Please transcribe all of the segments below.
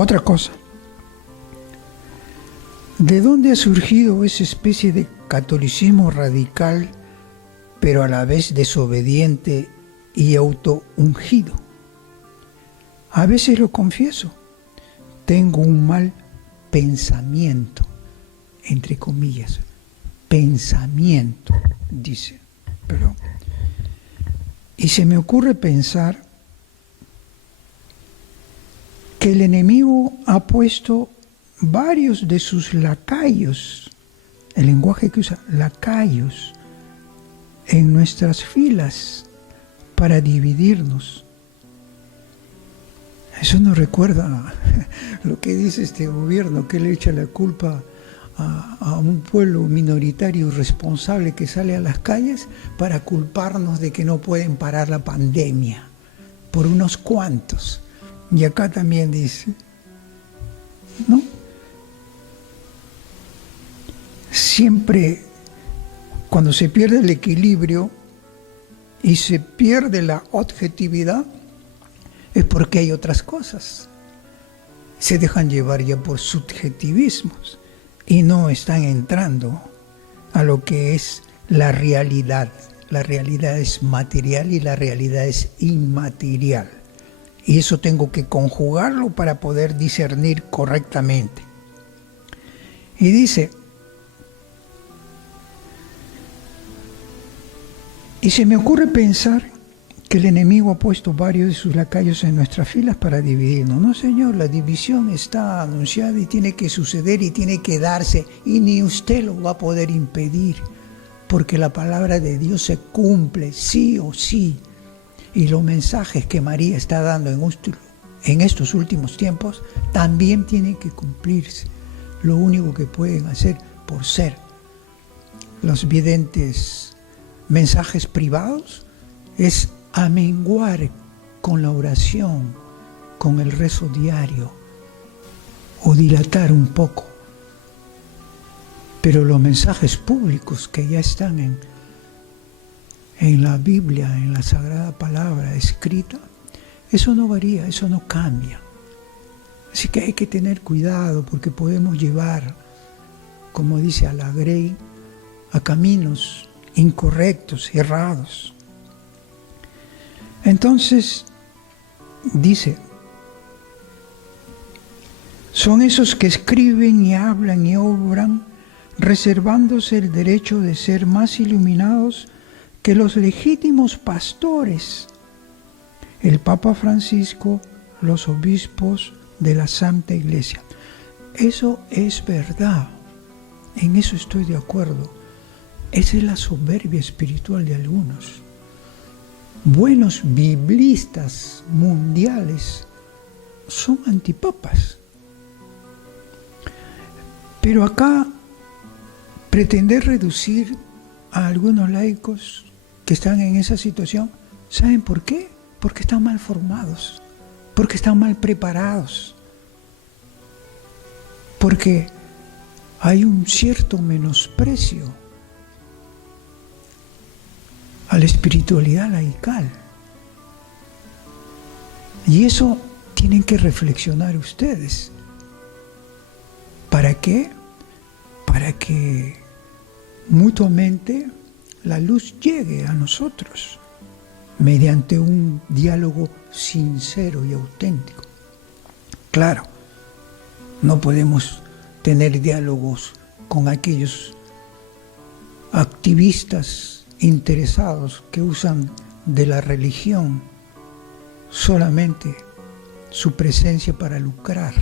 Otra cosa, ¿de dónde ha surgido esa especie de catolicismo radical, pero a la vez desobediente y autoungido? A veces lo confieso, tengo un mal pensamiento, entre comillas, pensamiento, dice, perdón. Y se me ocurre pensar que el enemigo ha puesto varios de sus lacayos, el lenguaje que usa, lacayos, en nuestras filas para dividirnos. Eso nos recuerda lo que dice este gobierno, que le echa la culpa a un pueblo minoritario irresponsable que sale a las calles para culparnos de que no pueden parar la pandemia, por unos cuantos. Y acá también dice, ¿no? Siempre cuando se pierde el equilibrio y se pierde la objetividad, es porque hay otras cosas. Se dejan llevar ya por subjetivismos y no están entrando a lo que es la realidad. La realidad es material y la realidad es inmaterial. Y eso tengo que conjugarlo para poder discernir correctamente. Y dice, y se me ocurre pensar que el enemigo ha puesto varios de sus lacayos en nuestras filas para dividirnos. No, señor, la división está anunciada y tiene que suceder y tiene que darse, y ni usted lo va a poder impedir, porque la palabra de Dios se cumple sí o sí. Y los mensajes que María está dando en estos últimos tiempos también tienen que cumplirse. Lo único que pueden hacer por ser los videntes mensajes privados es amenguar con la oración, con el rezo diario, o dilatar un poco. Pero los mensajes públicos que ya están en la Biblia, en la Sagrada Palabra escrita, eso no varía, eso no cambia. Así que hay que tener cuidado porque podemos llevar, como dice Alagrey, a caminos incorrectos, errados. Entonces, dice, son esos que escriben y hablan y obran, reservándose el derecho de ser más iluminados que los legítimos pastores, el Papa Francisco, los obispos de la Santa Iglesia. Eso es verdad, en eso estoy de acuerdo. Esa es la soberbia espiritual de algunos. Buenos biblistas mundiales son antipapas. Pero acá pretender reducir a algunos laicos que están en esa situación, ¿saben por qué? Porque están mal formados, porque están mal preparados, porque hay un cierto menosprecio a la espiritualidad laical. Y eso tienen que reflexionar ustedes. ¿Para qué? Para que mutuamente la luz llegue a nosotros mediante un diálogo sincero y auténtico. Claro, no podemos tener diálogos con aquellos activistas interesados que usan de la religión solamente su presencia para lucrar,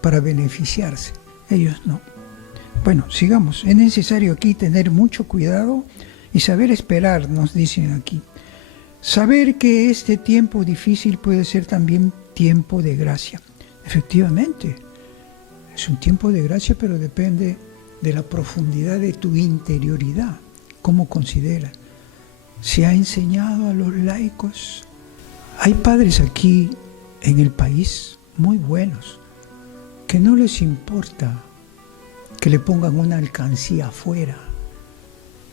para beneficiarse. Ellos no. Bueno, sigamos. Es necesario aquí tener mucho cuidado y saber esperar, nos dicen aquí. Saber que este tiempo difícil puede ser también tiempo de gracia. Efectivamente, es un tiempo de gracia, pero depende de la profundidad de tu interioridad. ¿Cómo considera? ¿Se ha enseñado a los laicos? Hay padres aquí en el país muy buenos que no les importa que le pongan una alcancía afuera,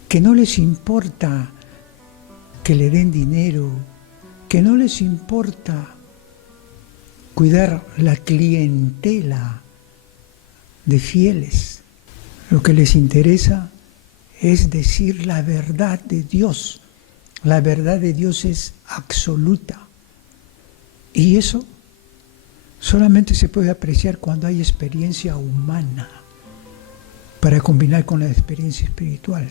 que no les importa que le den dinero, que no les importa cuidar la clientela de fieles. Lo que les interesa es decir la verdad de Dios. La verdad de Dios es absoluta. Y eso solamente se puede apreciar cuando hay experiencia humana para combinar con la experiencia espiritual.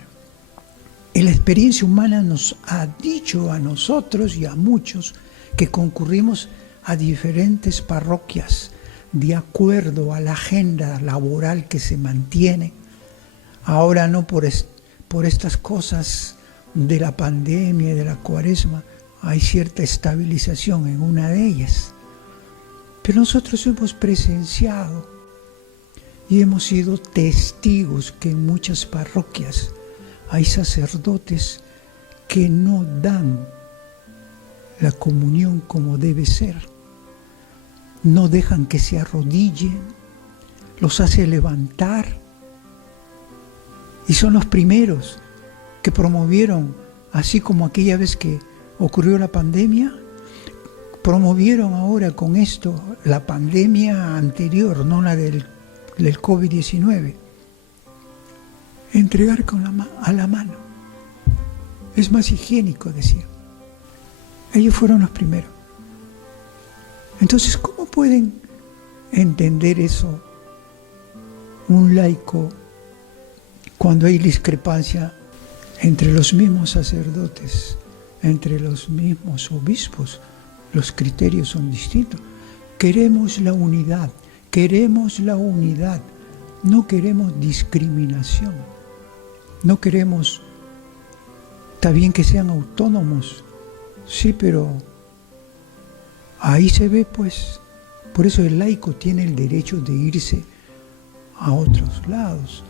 Y la experiencia humana nos ha dicho a nosotros y a muchos que concurrimos a diferentes parroquias de acuerdo a la agenda laboral que se mantiene. Ahora no por estas cosas de la pandemia y de la cuaresma, hay cierta estabilización en una de ellas. Pero nosotros hemos presenciado y hemos sido testigos que en muchas parroquias hay sacerdotes que no dan la comunión como debe ser. No dejan que se arrodillen, los hace levantar. Y son los primeros que promovieron, así como aquella vez que ocurrió la pandemia, promovieron ahora con esto la pandemia anterior, no la del COVID-19. Entregar a la mano. Es más higiénico, decía. Ellos fueron los primeros. Entonces, ¿cómo pueden entender eso un laico cuando hay discrepancia entre los mismos sacerdotes, entre los mismos obispos? Los criterios son distintos. Queremos la unidad, no queremos discriminación, no queremos, está bien que sean autónomos, sí, pero ahí se ve pues, por eso el laico tiene el derecho de irse a otros lados,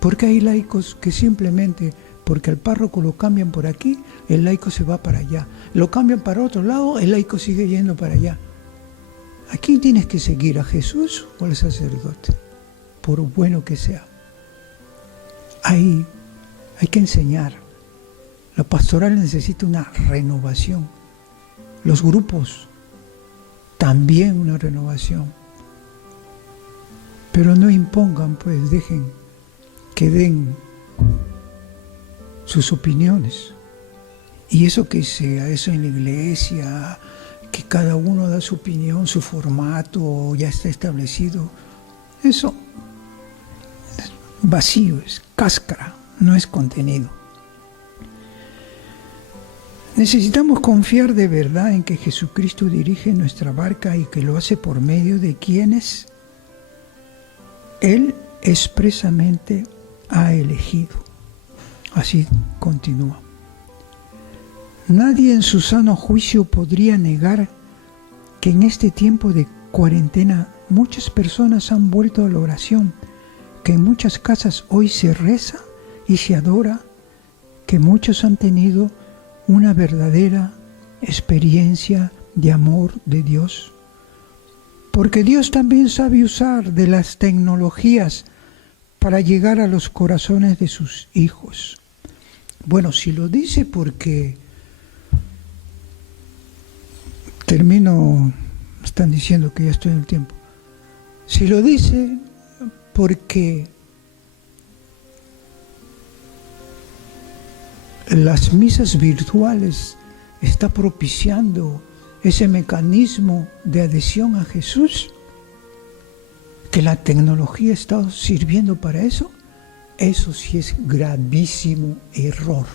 porque hay laicos que simplemente, porque al párroco lo cambian por aquí, el laico se va para allá. Lo cambian para otro lado, el laico sigue yendo para allá. ¿A quién tienes que seguir? ¿A Jesús o al sacerdote? Por bueno que sea. Hay que enseñar. La pastoral necesita una renovación. Los grupos, también una renovación. Pero no impongan, pues dejen que den sus opiniones. Y eso que sea, eso en la iglesia, que cada uno da su opinión, su formato ya está establecido, eso es vacío, es cáscara, no es contenido. Necesitamos confiar de verdad en que Jesucristo dirige nuestra barca y que lo hace por medio de quienes Él expresamente ha elegido. Así continúa. Nadie en su sano juicio podría negar que en este tiempo de cuarentena muchas personas han vuelto a la oración, que en muchas casas hoy se reza y se adora, que muchos han tenido una verdadera experiencia de amor de Dios. Porque Dios también sabe usar de las tecnologías para llegar a los corazones de sus hijos. Bueno, si lo dice porque termino, están diciendo que ya estoy en el tiempo. Si lo dice porque las misas virtuales está propiciando ese mecanismo de adhesión a Jesús, que la tecnología está sirviendo para eso, eso sí es gravísimo error.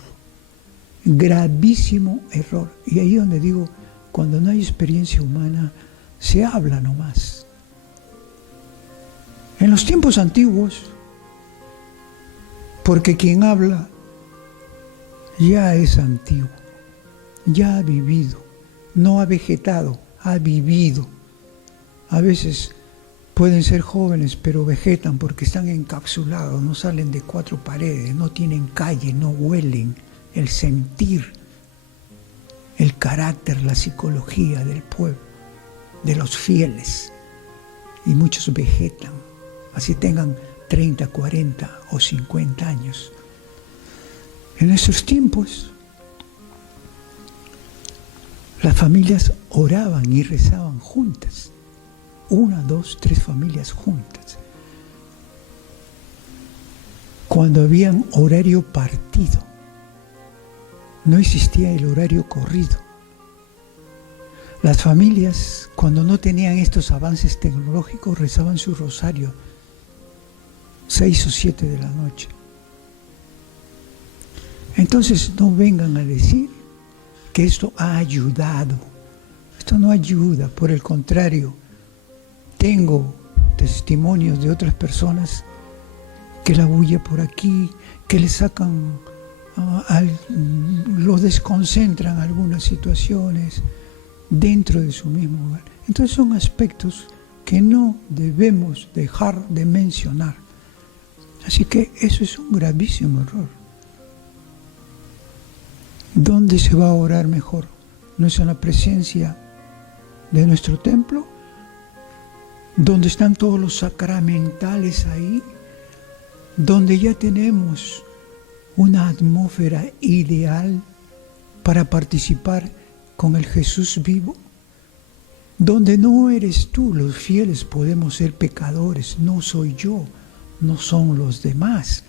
Gravísimo error. Y ahí donde digo, cuando no hay experiencia humana, se habla nomás. En los tiempos antiguos, porque quien habla ya es antiguo, ya ha vivido, no ha vegetado, ha vivido. A veces pueden ser jóvenes, pero vegetan porque están encapsulados, no salen de cuatro paredes, no tienen calle, no huelen, el sentir, el carácter, la psicología del pueblo, de los fieles. Y muchos vegetan, así tengan 30, 40 o 50 años. En esos tiempos, las familias oraban y rezaban juntas. una, dos, tres familias juntas. Cuando había un horario partido, no existía el horario corrido. Las familias, cuando no tenían estos avances tecnológicos, rezaban su rosario 6 o 7 de la noche. Entonces no vengan a decir que esto ha ayudado. Esto no ayuda, por el contrario, tengo testimonios de otras personas que la bulla por aquí, que le sacan, lo desconcentran algunas situaciones dentro de su mismo hogar. Entonces son aspectos que no debemos dejar de mencionar. Así que eso es un gravísimo error. ¿Dónde se va a orar mejor? ¿No es en la presencia de nuestro templo? ¿Donde están todos los sacramentales ahí? Donde ya tenemos una atmósfera ideal para participar con el Jesús vivo, donde no eres tú, los fieles podemos ser pecadores, no soy yo, no son los demás.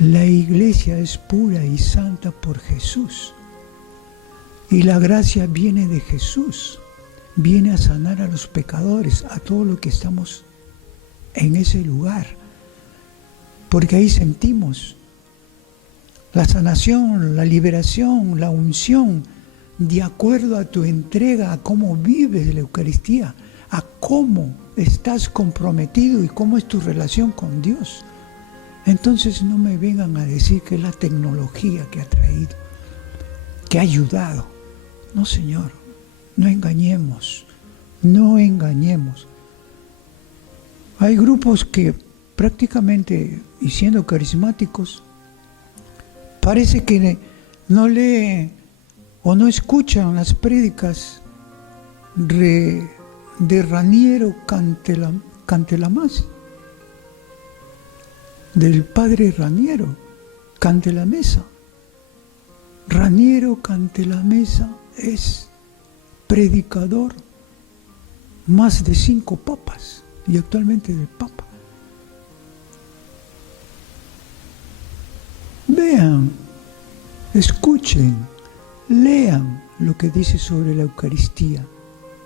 La iglesia es pura y santa por Jesús, y la gracia viene de Jesús, viene a sanar a los pecadores, a todos los que estamos en ese lugar, porque ahí sentimos la sanación, la liberación, la unción, de acuerdo a tu entrega, a cómo vives la Eucaristía, a cómo estás comprometido y cómo es tu relación con Dios. Entonces no me vengan a decir que es la tecnología que ha traído, que ha ayudado. No, Señor, no engañemos, no engañemos. Hay grupos que prácticamente, y siendo carismáticos, parece que no leen o no escuchan las prédicas de Raniero Cantelamás, del padre Raniero Cantelamesa. Raniero Cantelamesa es predicador más de 5 papas y actualmente del Papa. Vean, escuchen, lean lo que dice sobre la Eucaristía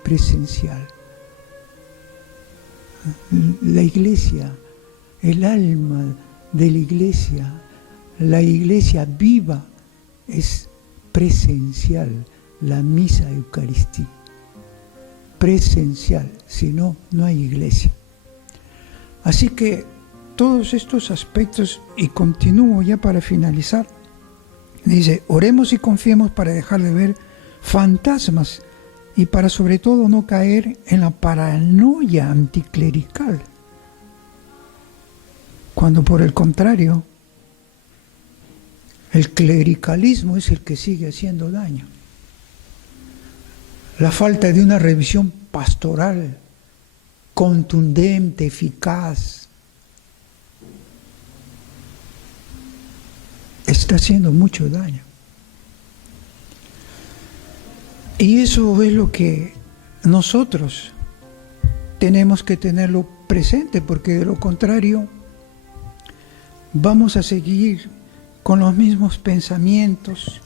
presencial. La iglesia, el alma de la iglesia viva es presencial, la misa Eucaristía. Presencial, si no, no hay iglesia. Así que todos estos aspectos, y continúo ya para finalizar, dice, oremos y confiemos para dejar de ver fantasmas y para sobre todo no caer en la paranoia anticlerical, cuando por el contrario, el clericalismo es el que sigue haciendo daño. La falta de una revisión pastoral contundente, eficaz, está haciendo mucho daño. Y eso es lo que nosotros tenemos que tenerlo presente, porque de lo contrario vamos a seguir con los mismos pensamientos,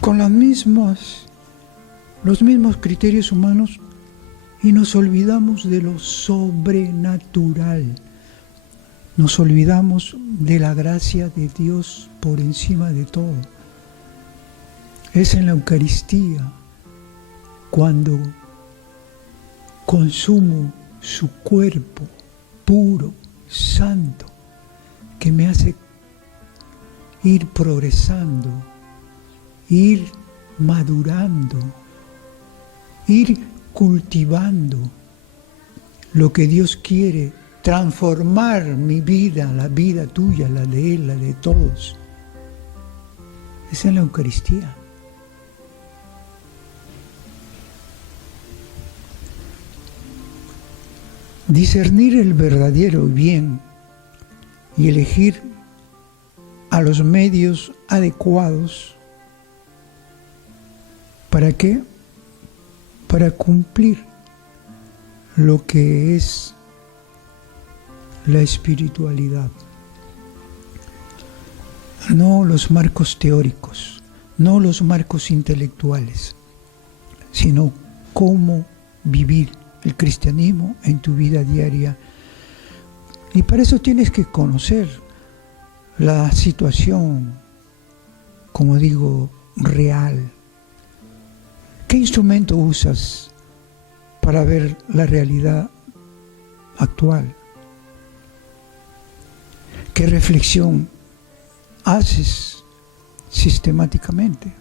con los mismos criterios humanos, y nos olvidamos de lo sobrenatural. Nos olvidamos de la gracia de Dios por encima de todo. Es en la Eucaristía cuando consumo su cuerpo puro, santo, que me hace ir progresando, ir madurando, ir cultivando lo que Dios quiere, transformar mi vida, la vida tuya, la de Él, la de todos. Es en la Eucaristía. Discernir el verdadero bien y elegir a los medios adecuados. ¿Para qué? Para cumplir lo que es la espiritualidad. No los marcos teóricos, no los marcos intelectuales, sino cómo vivir el cristianismo en tu vida diaria. Y para eso tienes que conocer la situación, como digo, real. ¿Qué instrumento usas para ver la realidad actual? ¿Qué reflexión haces sistemáticamente?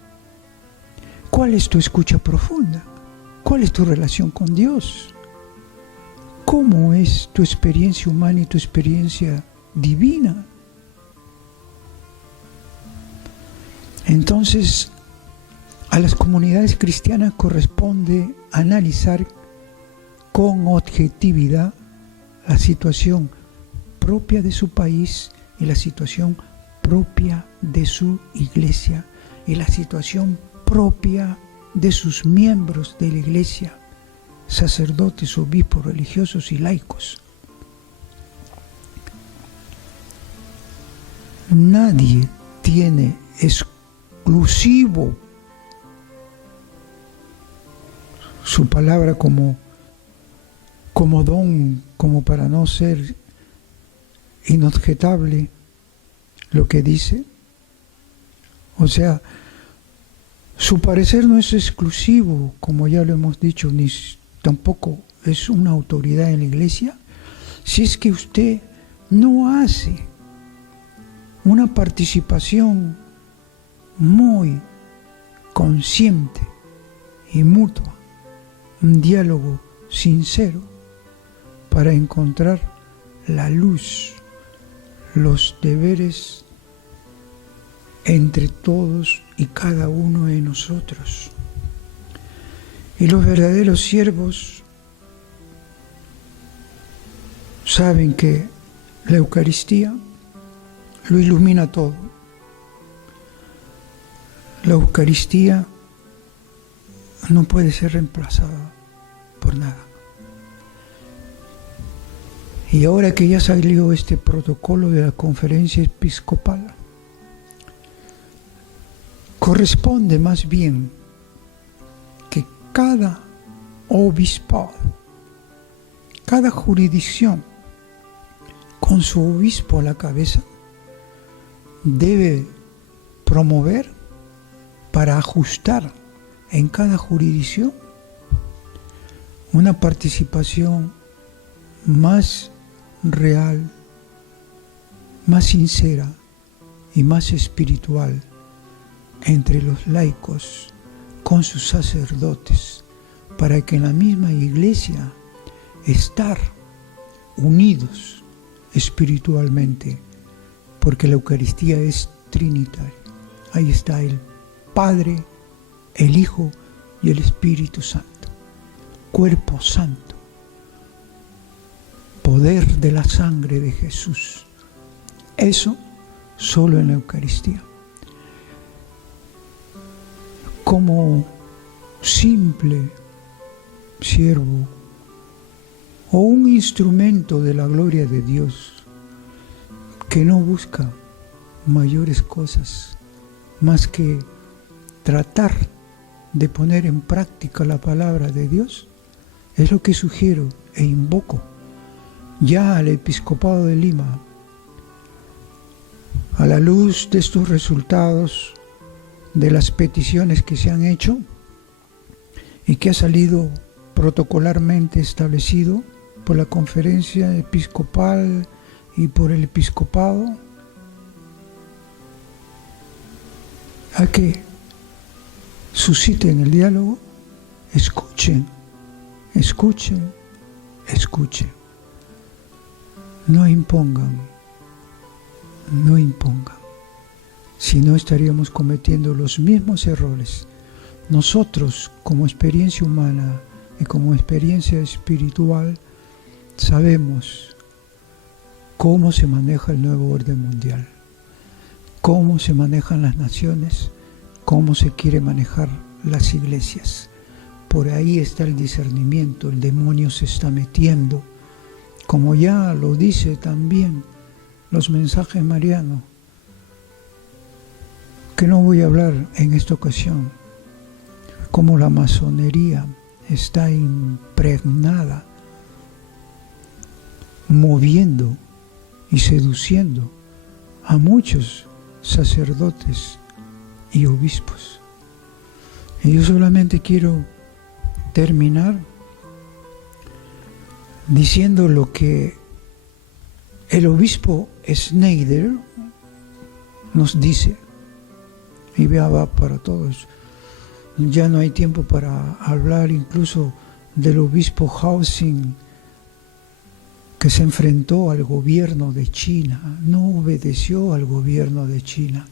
¿Cuál es tu escucha profunda? ¿Cuál es tu relación con Dios? ¿Cómo es tu experiencia humana y tu experiencia divina? Entonces, a las comunidades cristianas corresponde analizar con objetividad la situación propia de su país y la situación propia de su iglesia y la situación propia de sus miembros de la iglesia, sacerdotes, obispos, religiosos y laicos. Nadie tiene exclusivo su palabra como don, como para no ser inobjetable lo que dice. O sea, su parecer no es exclusivo, como ya lo hemos dicho, ni tampoco es una autoridad en la iglesia, si es que usted no hace una participación muy consciente y mutua, un diálogo sincero para encontrar la luz, los deberes entre todos y cada uno de nosotros. Y los verdaderos siervos saben que la Eucaristía lo ilumina todo. La Eucaristía no puede ser reemplazada por nada. Y ahora que ya salió este protocolo de la conferencia episcopal, corresponde más bien que cada obispado, cada jurisdicción, con su obispo a la cabeza, debe promover para ajustar en cada jurisdicción una participación más real, más sincera y más espiritual entre los laicos con sus sacerdotes, para que en la misma iglesia estar unidos espiritualmente, porque la Eucaristía es trinitaria. Ahí está el Padre, el Hijo y el Espíritu Santo, cuerpo santo, poder de la sangre de Jesús. Eso solo en la Eucaristía. Como simple siervo o un instrumento de la gloria de Dios que no busca mayores cosas más que tratar de poner en práctica la palabra de Dios, es lo que sugiero e invoco ya al Episcopado de Lima, a la luz de estos resultados de las peticiones que se han hecho y que ha salido protocolarmente establecido por la conferencia episcopal y por el episcopado, a que susciten el diálogo, escuchen, no impongan, si no estaríamos cometiendo los mismos errores. Nosotros, como experiencia humana y como experiencia espiritual, sabemos cómo se maneja el nuevo orden mundial, cómo se manejan las naciones, cómo se quiere manejar las iglesias, por ahí está el discernimiento, el demonio se está metiendo, como ya lo dice también los mensajes marianos, que no voy a hablar en esta ocasión, como la masonería está impregnada, moviendo y seduciendo a muchos sacerdotes y obispos. Y yo solamente quiero terminar diciendo lo que el obispo Schneider nos dice, y vea, va para todos. Ya no hay tiempo para hablar incluso del obispo Hausing, que se enfrentó al gobierno de China, no obedeció al gobierno de China,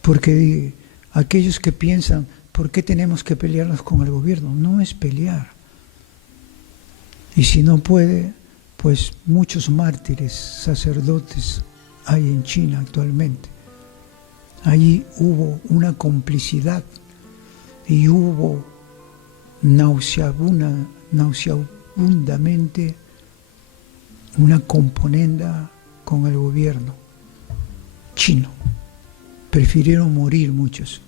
porque aquellos que piensan, ¿por qué tenemos que pelearnos con el gobierno? No es pelear. Y si no puede, pues muchos mártires, sacerdotes hay en China actualmente. Allí hubo una complicidad y hubo nauseabundamente una componenda con el gobierno chino. Prefirieron morir muchos.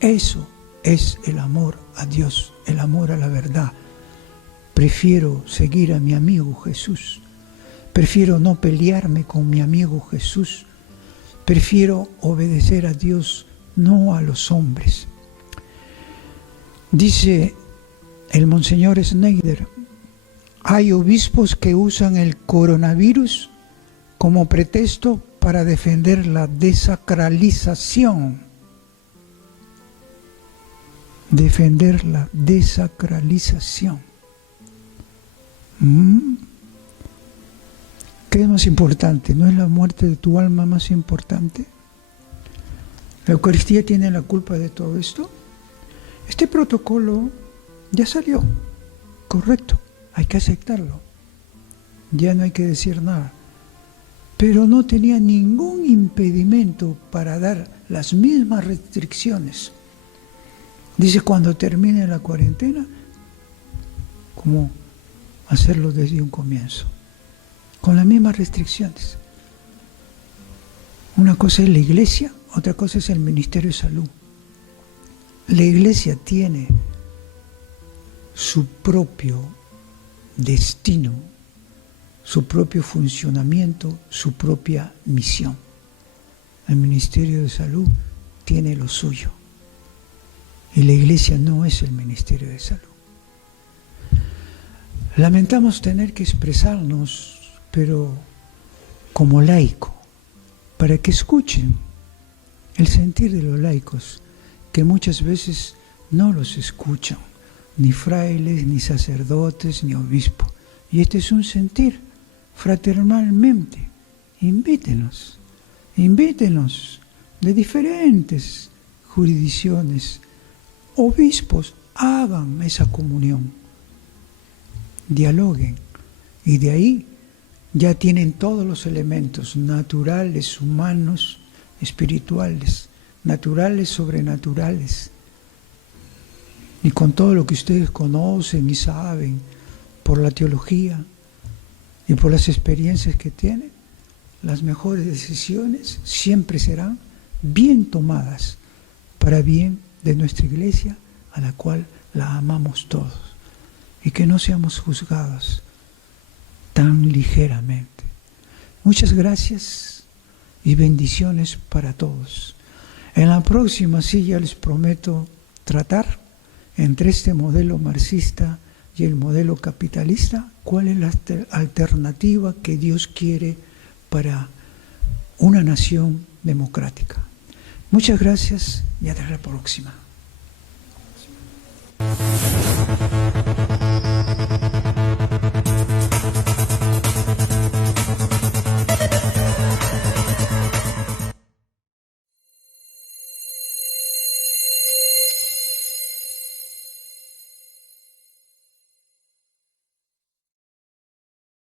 Eso es el amor a Dios, el amor a la verdad. Prefiero seguir a mi amigo Jesús. Prefiero no pelearme con mi amigo Jesús. Prefiero obedecer a Dios, no a los hombres. Dice el monseñor Schneider, hay obispos que usan el coronavirus como pretexto para defender la desacralización. Defender la desacralización. ¿Qué es más importante? ¿No es la muerte de tu alma más importante? ¿La Eucaristía tiene la culpa de todo esto? Este protocolo ya salió, correcto, hay que aceptarlo. Ya no hay que decir nada. Pero no tenía ningún impedimento para dar las mismas restricciones. Dice, cuando termine la cuarentena, como hacerlo desde un comienzo, con las mismas restricciones. Una cosa es la iglesia, otra cosa es el Ministerio de Salud. La iglesia tiene su propio destino, su propio funcionamiento, su propia misión. El Ministerio de Salud tiene lo suyo. Y la iglesia no es el Ministerio de Salud. Lamentamos tener que expresarnos, pero como laico, para que escuchen el sentir de los laicos, que muchas veces no los escuchan, ni frailes, ni sacerdotes, ni obispos. Y este es un sentir, fraternalmente. Invítenos de diferentes jurisdicciones. Obispos, hagan esa comunión, dialoguen, y de ahí ya tienen todos los elementos naturales, humanos, espirituales, naturales, sobrenaturales, y con todo lo que ustedes conocen y saben por la teología y por las experiencias que tienen, las mejores decisiones siempre serán bien tomadas para bien de nuestra iglesia, a la cual la amamos todos, y que no seamos juzgados tan ligeramente. Muchas gracias y bendiciones para todos. En la próxima sí ya les prometo tratar entre este modelo marxista y el modelo capitalista, cuál es la alternativa que Dios quiere para una nación democrática. Muchas gracias y hasta la próxima.